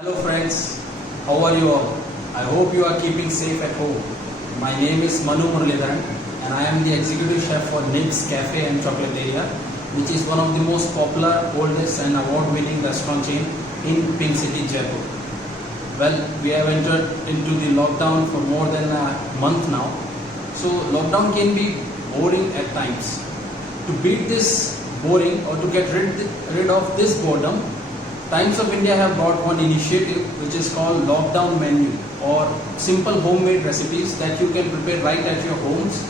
Hello friends, how are you all? I hope you are keeping safe at home. My name is Manu Muralidharan and I am the executive chef for Nibs Cafe and Chocolateria, which is one of the most popular, oldest and award-winning restaurant chain in Pink City, Jaipur. Well, we have entered into the lockdown for more than a month now. So lockdown can be boring at times. To beat this boring or to get rid of this boredom, Times of India have brought one initiative which is called Lockdown Menu, or simple homemade recipes that you can prepare right at your homes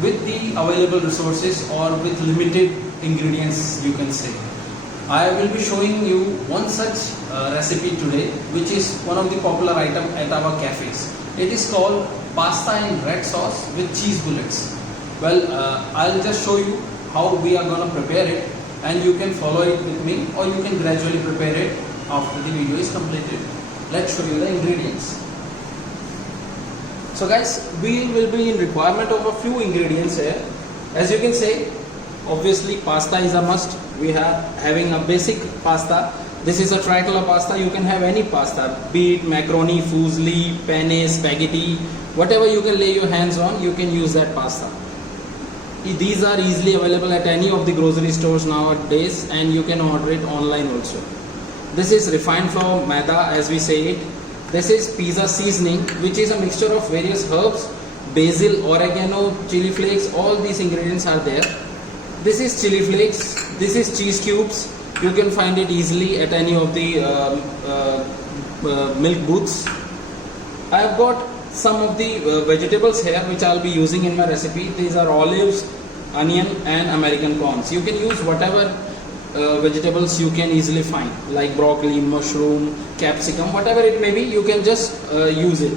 with the available resources or with limited ingredients, you can say. I will be showing you one such recipe today, which is one of the popular item at our cafes. It is called pasta in red sauce with cheese bullets. Well, I'll just show you how we are going to prepare it, and you can follow it with me, or you can gradually prepare it after the video is completed. Let's show you the ingredients. So guys, we will be in requirement of a few ingredients here. As you can say, obviously pasta is a must. We are having a basic pasta. This is a tricolor pasta. You can have any pasta, be it macaroni, fusilli, penne, spaghetti, whatever you can lay your hands on, you can use that pasta. These are easily available at any of the grocery stores nowadays, and you can order it online also. This is refined flour maida, as we say it. This is pizza seasoning, which is a mixture of various herbs, basil, oregano, chili flakes. All these ingredients are there. This is chili flakes. This is cheese cubes. You can find it easily at any of the milk booths. I have got some of the vegetables here which I'll be using in my recipe. These are olives, onion and American corns. You can use whatever vegetables you can easily find, like broccoli, mushroom, capsicum, whatever it may be, you can just use it.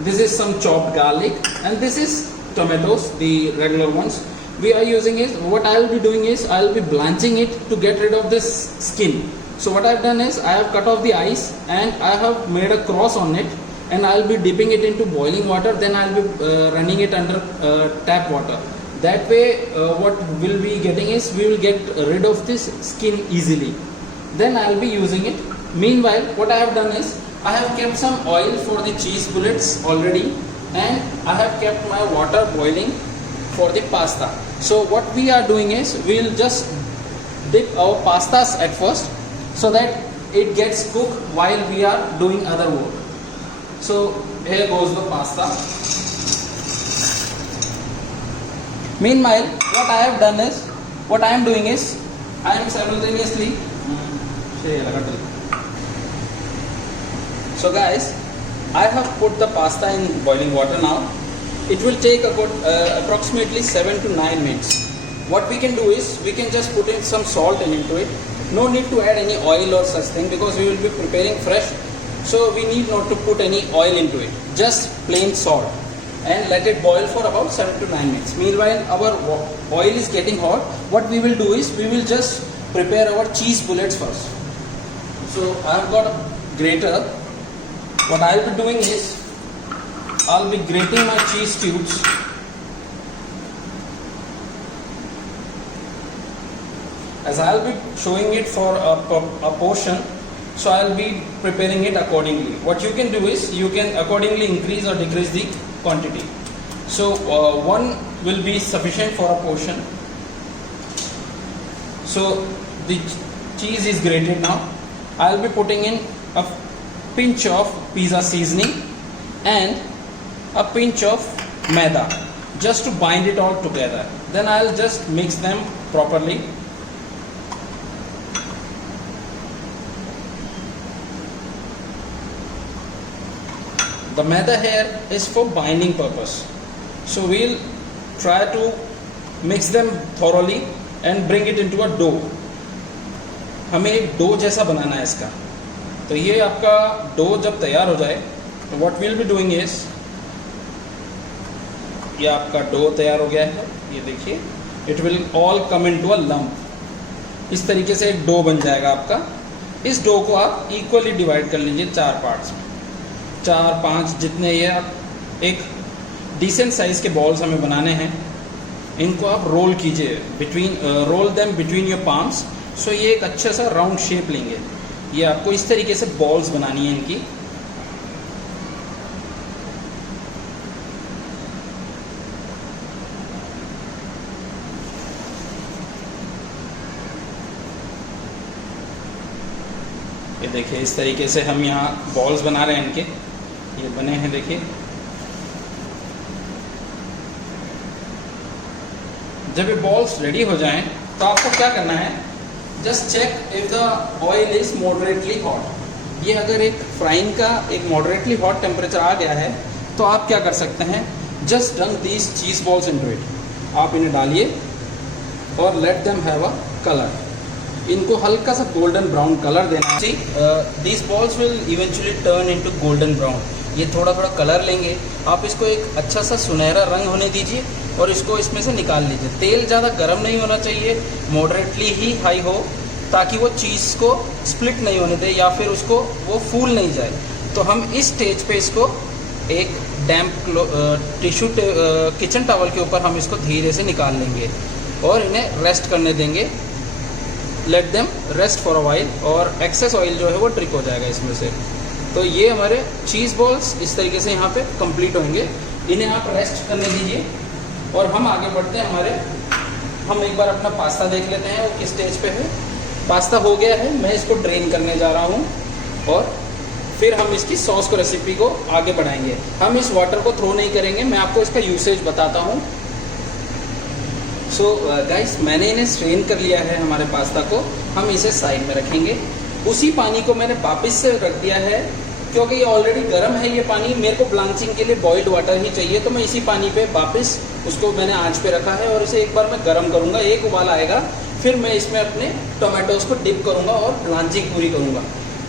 This is some chopped garlic, and this is tomatoes, the regular ones. We are using is, what I will be doing is, I will be blanching it to get rid of this skin. So what I have done is, I have cut off the eyes and I have made a cross on it, and I will be dipping it into boiling water. Then I will be running it under tap water. That way what we'll be getting is, we will get rid of this skin easily. Then I will be using it. Meanwhile, what I have done is, I have kept some oil for the cheese bullets already, and I have kept my water boiling for the pasta. So what we are doing is, we will just dip our pastas at first, so that it gets cooked while we are doing other work. So here goes the pasta. Meanwhile, what I have done is, what I am doing is, I am simultaneously. So guys, I have put the pasta in boiling water now. It will take about approximately 7 to 9 minutes. What we can do is, we can just put in some salt into it. No need to add any oil or such thing, because we will be preparing fresh. So we need not to put any oil into it, just plain salt, and let it boil for about 7 to 9 minutes. Meanwhile, our oil is getting hot. What we will do is, we will just prepare our cheese bullets first. So I have got a grater. What I will be doing is, I will be grating my cheese cubes. As I will be showing it for a portion, so I will be preparing it accordingly. What you can do is, you can accordingly increase or decrease the quantity. So one will be sufficient for a portion. So the cheese is grated now. I will be putting in a pinch of pizza seasoning and a pinch of maida, just to bind it all together. Then I will just mix them properly. The maida here is for binding purpose. So we'll try to mix them thoroughly and bring it into a dough. हमें एक dough जैसा बनाना है इसका. तो ये आपका dough जब तैयार हो जाए, तो what we'll be doing is, ये आपका डो तैयार हो गया है. ये देखिए, it will all come into a lump. इस तरीके से एक डो बन जाएगा आपका. इस डो को आप इक्वली डिवाइड कर लीजिए 4 पार्ट्स में. 4-5 जितने ये आप एक डिसेंट साइज के बॉल्स हमें बनाने हैं, इनको आप रोल कीजिए, roll them between your palms. So ये एक अच्छा सा राउंड शेप लेंगे. ये आपको इस तरीके से बॉल्स बनानी है इनकी। ये देखिए इस तरीके से हम यहाँ बॉल्स बना रहे हैं इनके, ये बने हैं देखिए। जब ये बॉल्स रेडी हो जाएं तो आपको क्या करना है, just check if the oil is moderately hot. ये अगर एक फ्राइंग का एक मॉडरेटली हॉट टेम्परेचर आ गया है तो आप क्या कर सकते हैं, जस्ट डंक दीज चीज बॉल्स इनटू इट। आप इन्हें डालिए और let them have a colour. इनको हल्का सा गोल्डन ब्राउन कलर देना। See these balls will eventually turn into golden brown. ये थोड़ा थोड़ा कलर लेंगे, आप इसको एक अच्छा सा सुनहरा रंग होने दीजिए और इसको इसमें से निकाल लीजिए। तेल ज़्यादा गर्म नहीं होना चाहिए, मॉडरेटली ही हाई हो, ताकि वो चीज़ को स्प्लिट नहीं होने दे या फिर उसको वो फूल नहीं जाए। तो हम इस स्टेज पे इसको एक डैम्प टिश्यू किचन टॉवल के ऊपर हम इसको धीरे से निकाल लेंगे और इन्हें रेस्ट करने देंगे। Let them rest for a while और एक्सेस ऑयल जो है वो ड्रिप हो जाएगा इसमें से। तो ये हमारे चीज़ बॉल्स इस तरीके से यहाँ पे कंप्लीट होंगे। इन्हें आप रेस्ट करने दीजिए और हम आगे बढ़ते हैं हम एक बार अपना पास्ता देख लेते हैं वो किस स्टेज पे है। पास्ता हो गया है, मैं इसको ड्रेन करने जा रहा हूँ और फिर हम इसकी सॉस को रेसिपी को आगे बढ़ाएंगे। हम इस वाटर को थ्रो नहीं करेंगे, मैं आपको इसका यूसेज बताता हूँ। सो गाइस, मैंने इन्हें स्ट्रेन कर लिया है हमारे पास्ता को। हम इसे साइड में रखेंगे। उसी पानी को मैंने वापस से रख दिया है क्योंकि ये ऑलरेडी गर्म है ये पानी। मेरे को ब्लांचिंग के लिए बॉइल्ड वाटर ही चाहिए, तो मैं इसी पानी पे वापस उसको मैंने आंच पे रखा है और इसे एक बार मैं गर्म करूँगा। एक उबाल आएगा, फिर मैं इसमें अपने टोमेटोज को डिप करूँगा और ब्लांचिंग पूरी करूँगा।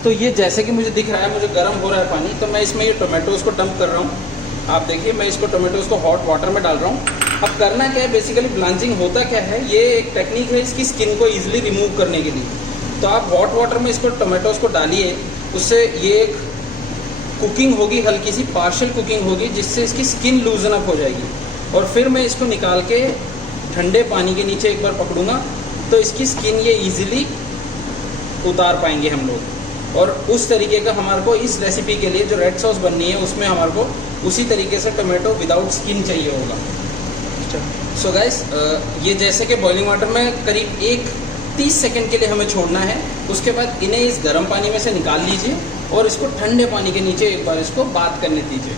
तो ये जैसे कि मुझे दिख रहा है, मुझे गर्म हो रहा है पानी, तो मैं इसमें ये टोमेटोज को डंप कर रहा हूँ। आप देखिए मैं इसको टोमेटोज को हॉट वाटर में डाल रहा हूँ। अब करना क्या है, बेसिकली ब्लांचिंग होता क्या है, ये एक टेक्निक है इसकी स्किन को ईजिली रिमूव करने के लिए। तो आप हॉट वाटर में इसको टोमेटोज को डालिए, उससे ये एक कुकिंग होगी, हल्की सी पार्शियल कुकिंग होगी, जिससे इसकी स्किन लूजन अप हो जाएगी। और फिर मैं इसको निकाल के ठंडे पानी के नीचे एक बार पकड़ूंगा तो इसकी स्किन ये इजीली उतार पाएंगे हम लोग। और उस तरीके का हमारे को इस रेसिपी के लिए जो रेड सॉस बननी है उसमें हमारे को उसी तरीके से टोमेटो विदाउट स्किन चाहिए होगा। सो गाइस, ये जैसे कि बॉइलिंग वाटर में करीब 30 सेकंड के लिए हमें छोड़ना है। उसके बाद इन्हें इस गर्म पानी में से निकाल लीजिए और इसको ठंडे पानी के नीचे एक बार इसको बात करने दीजिए।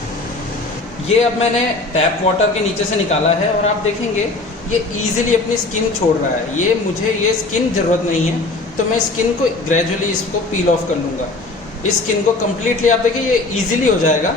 ये अब मैंने टैप वाटर के नीचे से निकाला है और आप देखेंगे ये इजीली अपनी स्किन छोड़ रहा है। ये स्किन ज़रूरत नहीं है, तो मैं स्किन को ग्रेजुअली इसको पील ऑफ कर लूँगा। इस स्किन को कम्प्लीटली आप देखिए ये ईजिली हो जाएगा।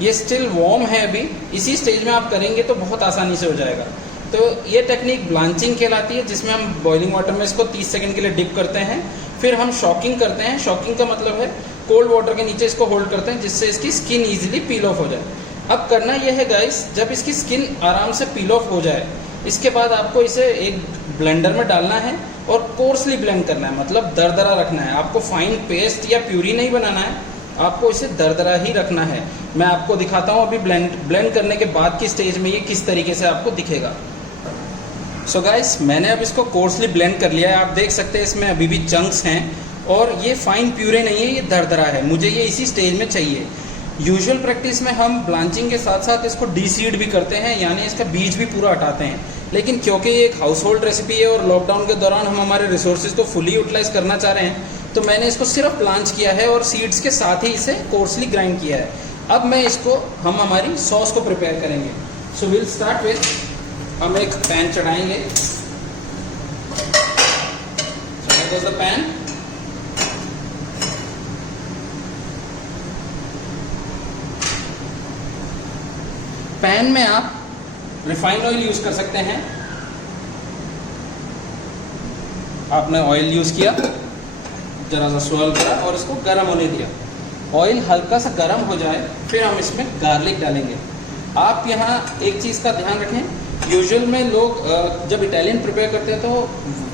ये स्टिल वार्म है अभी, इसी स्टेज में आप करेंगे तो बहुत आसानी से हो जाएगा। तो ये टेक्निक ब्लांचिंग कहलाती है, जिसमें हम बॉइलिंग वाटर में इसको 30 सेकंड के लिए डिप करते हैं। फिर हम शॉकिंग करते हैं। शॉकिंग का मतलब है कोल्ड वाटर के नीचे इसको होल्ड करते हैं, जिससे इसकी स्किन ईजिली पील ऑफ हो जाए। अब करना यह है गाइस, जब इसकी स्किन आराम से पील ऑफ हो जाए, इसके बाद आपको इसे एक ब्लेंडर में डालना है और कोर्सली ब्लेंड करना है, मतलब दरदरा रखना है। आपको फाइन पेस्ट या प्यूरी नहीं बनाना है, आपको इसे दरदरा ही रखना है। मैं आपको दिखाता हूँ अभी ब्लेंड करने के बाद की स्टेज में ये किस तरीके से आपको दिखेगा। सो गाइस, मैंने अब इसको कोर्सली ब्लेंड कर लिया है। आप देख सकते हैं इसमें अभी भी चंक्स हैं और ये फाइन प्यूरे नहीं है, ये दरदरा है। मुझे ये इसी स्टेज में चाहिए। यूजुअल प्रैक्टिस में हम ब्लांचिंग के साथ साथ इसको डीसीड भी करते हैं, यानी इसका बीज भी पूरा हटाते हैं। लेकिन क्योंकि ये एक हाउस होल्ड रेसिपी है और लॉकडाउन के दौरान हम हमारे रिसोर्सेज को फुली यूटिलाइज करना चाह रहे हैं, तो मैंने इसको सिर्फ ब्लांच किया है और सीड्स के साथ ही इसे कोर्सली ग्राइंड किया है। अब मैं इसको हम हमारी सॉस को प्रिपेयर करेंगे। सो विल स्टार्ट विथ, हम एक पैन चढ़ाएंगे। द पैन, पैन में आप रिफाइंड ऑयल यूज कर सकते हैं। आपने ऑयल यूज किया, जरा सा स्वर्ल करा और इसको गर्म होने दिया। ऑयल हल्का सा गर्म हो जाए, फिर हम इसमें गार्लिक डालेंगे। आप यहाँ एक चीज़ का ध्यान रखें, यूजुअल में लोग जब इटालियन प्रिपेयर करते हैं तो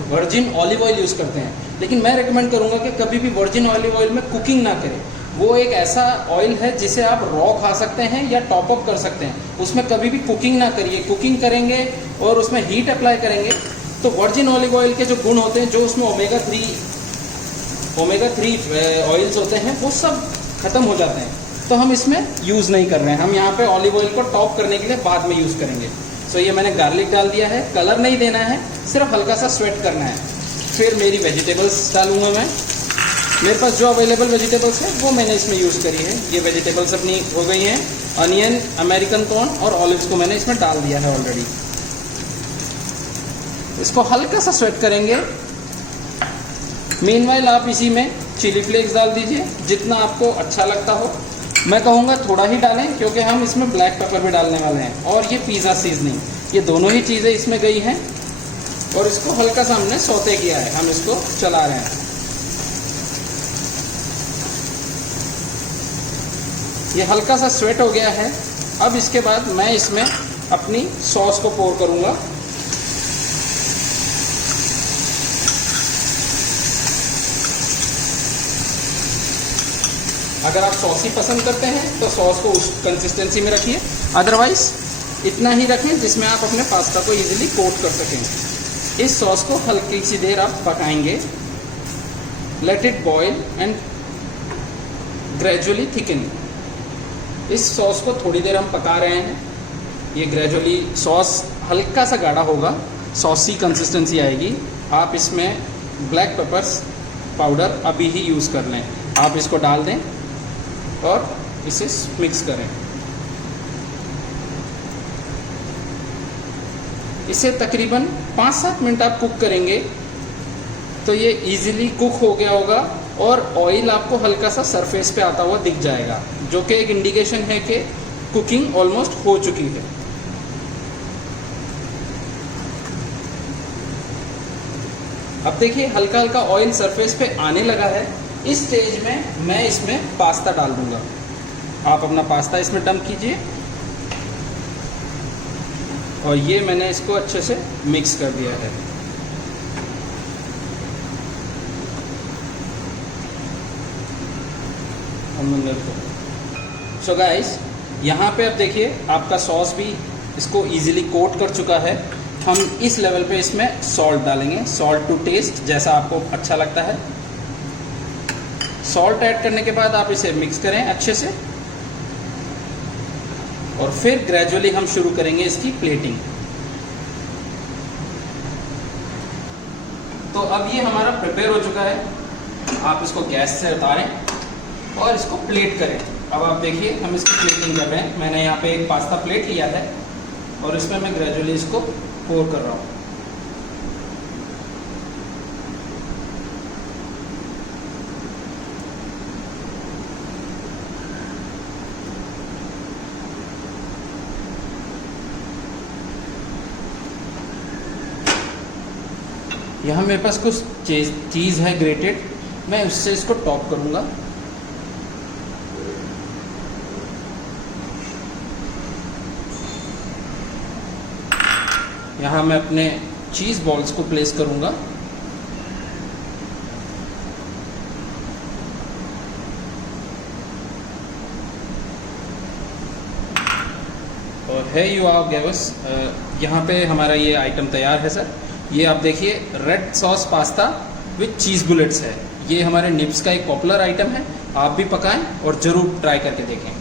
वर्जिन ऑलिव ऑयल यूज़ करते हैं, लेकिन मैं रिकमेंड करूँगा कि कभी भी वर्जिन ऑलिव ऑयल में कुकिंग ना करें। वो एक ऐसा ऑयल है जिसे आप रॉ खा सकते हैं या टॉप अप कर सकते हैं, उसमें कभी भी कुकिंग ना करिए। कुकिंग करेंगे और उसमें हीट अप्लाई करेंगे तो वर्जिन ऑलिव ऑयल के जो गुण होते हैं, जो उसमें ओमेगा 3 ओमेगा 3 ऑयल्स होते हैं वो सब ख़त्म हो जाते हैं, तो हम इसमें यूज़ नहीं कर रहे हैं। हम यहाँ पे ऑलिव ऑयल को टॉप करने के लिए बाद में यूज़ करेंगे। सो ये मैंने गार्लिक डाल दिया है, कलर नहीं देना है, सिर्फ हल्का सा स्वेट करना है। फिर मेरी वेजिटेबल्स डालूँगा मैं। मेरे पास जो अवेलेबल वेजिटेबल्स है वो मैंने इसमें यूज़ करी है। ये वेजिटेबल्स अपनी हो गई हैं, अनियन, अमेरिकन कॉर्न और ऑलिव्स को मैंने इसमें डाल दिया है ऑलरेडी। इसको हल्का सा स्वेट करेंगे। मीनवाइल आप इसी में चिली फ्लेक्स डाल दीजिए जितना आपको अच्छा लगता हो। मैं कहूँगा थोड़ा ही डालें क्योंकि हम इसमें ब्लैक पेपर भी डालने वाले हैं, और ये पिज़्ज़ा सीजनिंग, ये दोनों ही चीज़ें इसमें गई हैं। और इसको हल्का सा हमने सौते किया है, हम इसको चला रहे हैं। ये हल्का सा स्वेट हो गया है। अब इसके बाद मैं इसमें अपनी सॉस को पोर करूँगा। अगर आप सॉसी पसंद करते हैं तो सॉस को उस कंसिस्टेंसी में रखिए, अदरवाइज इतना ही रखें जिसमें आप अपने पास्ता को इजीली कोट कर सकें। इस सॉस को हल्की सी देर आप पकाएंगे। Let it boil and gradually thicken. इस सॉस को थोड़ी देर हम पका रहे हैं। ये ग्रेजुअली सॉस हल्का सा गाढ़ा होगा, सॉसी कंसिस्टेंसी आएगी। आप इसमें ब्लैक पेपर्स पाउडर अभी ही यूज़ कर लें। आप इसको डाल दें और इसे मिक्स करें। इसे तकरीबन 5-7 मिनट आप कुक करेंगे तो ये इजीली कुक हो गया होगा और ऑयल आपको हल्का सा सरफेस पे आता हुआ दिख जाएगा, जो कि एक इंडिकेशन है कि कुकिंग ऑलमोस्ट हो चुकी है। अब देखिए हल्का हल्का ऑयल सरफेस पे आने लगा है। इस स्टेज में मैं इसमें पास्ता डाल दूंगा। आप अपना पास्ता इसमें डंप कीजिए और ये मैंने इसको अच्छे से मिक्स कर दिया है। सो गाइस, यहाँ पे अब देखिए आपका सॉस भी इसको इजीली कोट कर चुका है। हम इस लेवल पे इसमें सॉल्ट डालेंगे, सॉल्ट टू टेस्ट, जैसा आपको अच्छा लगता है। सॉल्ट ऐड करने के बाद आप इसे मिक्स करें अच्छे से और फिर ग्रेजुअली हम शुरू करेंगे इसकी प्लेटिंग। तो अब ये हमारा प्रिपेयर हो चुका है। आप इसको गैस से उतारें और इसको प्लेट करें। अब आप देखिए हम इसकी प्लेटिंग कर रहे हैं। मैंने यहाँ पे एक पास्ता प्लेट लिया है और इसमें मैं ग्रेजुअली इसको पोर कर रहा हूँ। यहाँ मेरे पास कुछ चीज़ है ग्रेटेड, मैं उससे इसको टॉप करूँगा। यहाँ मैं अपने चीज़ बॉल्स को प्लेस करूँगा। और है यू आर गेवस, यहाँ पे हमारा ये आइटम तैयार है सर। ये आप देखिए red sauce pasta with cheese bullets है। ये हमारे निप्स का एक पॉपुलर आइटम है। आप भी पकाएं और ज़रूर ट्राई करके देखें।